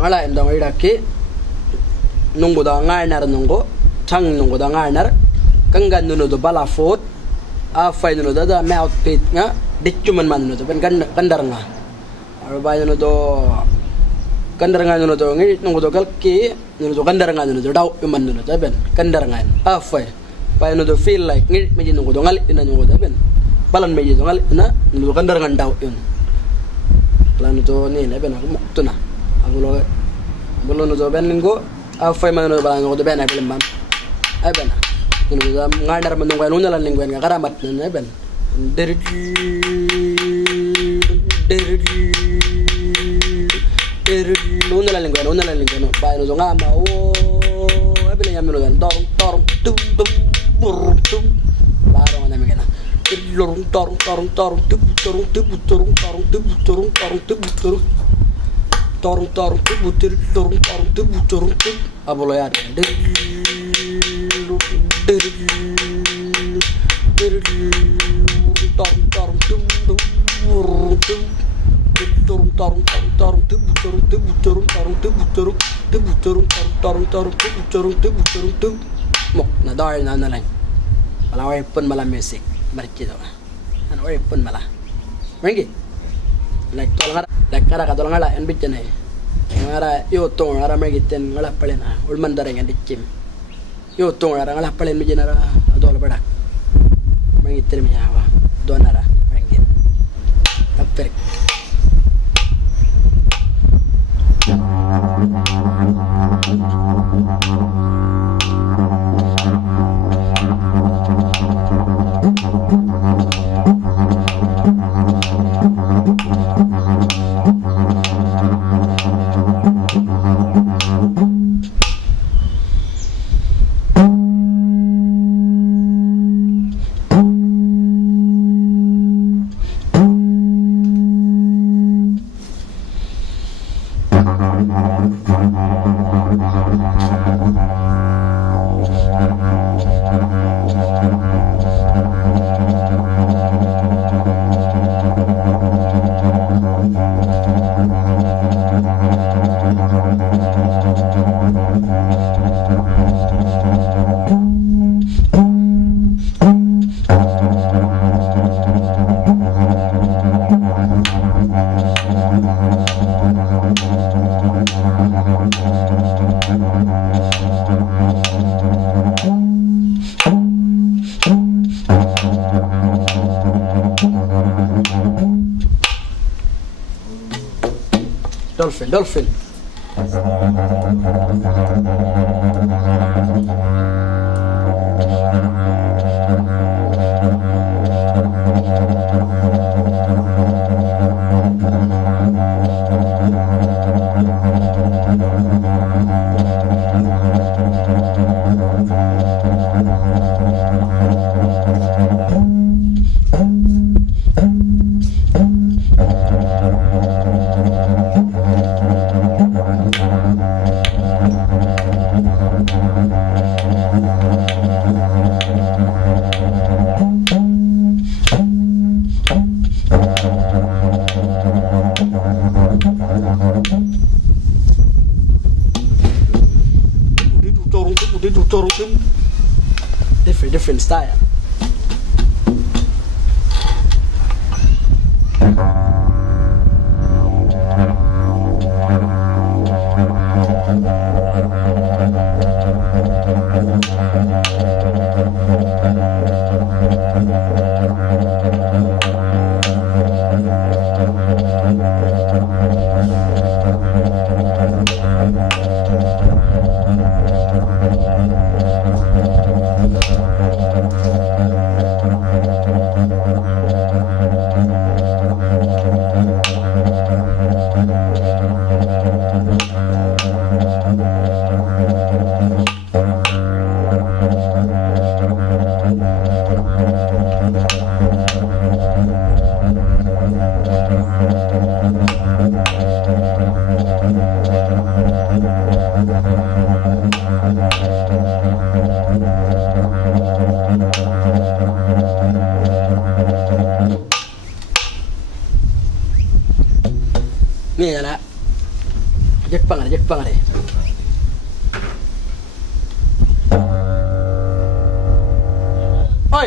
ngala endang idaki nunggu da ngainar nunggu chang nunggu da ngainar kangan nunu do balafot afai nunu da mouth pit nga dicuman man nunu do ben kandar nga arba nunu do kandar nga nunu do ngi nunggu do kalki nunu do kandar nga nunu do daw man nunu do ben kandar nga afai pa nunu do feel like ngi meji nunggu do ngali ina nunggu do ben balan meji do ngali na nunu do kandar nga daw yun lan to ni ne ben aku tuna bulo no do ben linggo afai man no balang ko do ben ay man ay ben no do ngadar man ngwa no lan linggo nga karamat na ben der no lan linggo no ba no do ngama o ay ben yam no dan torong tum laro na me gana lorong torong abolo ya mok na dar na lang malaway pun malam music marchido ano ay pun mala mengi like ngara ka tolong ngala en bitene ngara yo tong ngara megiten ngala palena ulman dare ngan dicim yo tong ngara ngala palen mi jenara dol badak mengitir mi yawa donara mengi tapir dolphin different style. Jepang. Oi.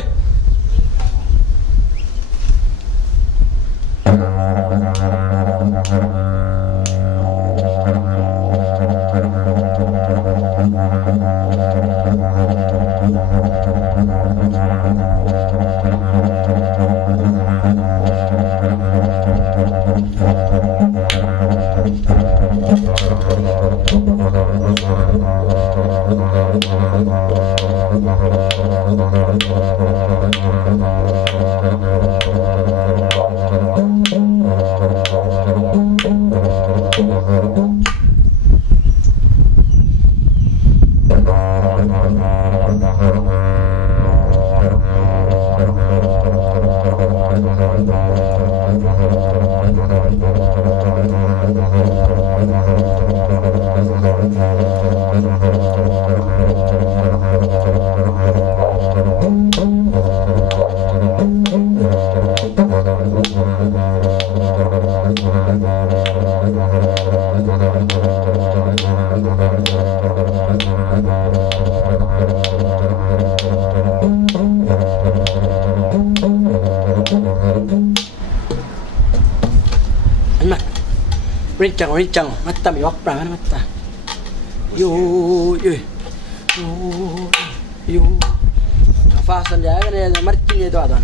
Rincang, mata mi wapra kan mata. Yo. Fasan dia kan ya marching itu ada.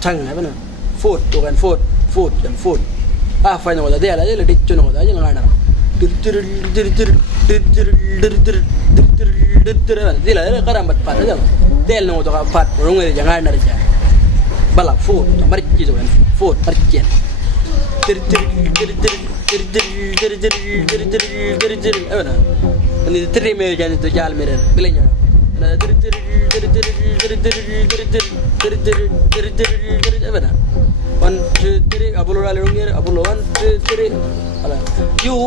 Chang apa nih? Food tuh kan food. Apa yang ada dia lah, dia dicun ada aja nggak ada. Dia lah karam bat pada dia. Dia nggak ada pat, orang ini jangan ada aja. Balap food, mari kita kan food, percikan. Apa nih? Ini terima aja itu jalan merah, bilangnya. Apa dah? 1, 2, 3, Apollo lalu ngir, Apollo 1, 2, 3, ala. Yo,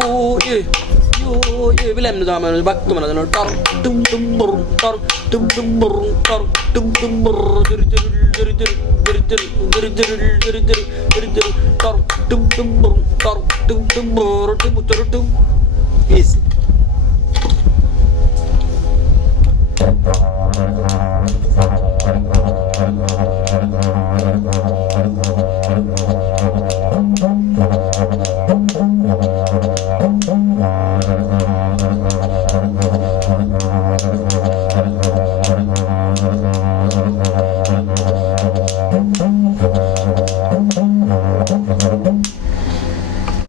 bilam tu zaman bak tu mana tu tor, tum bur, tor, easy.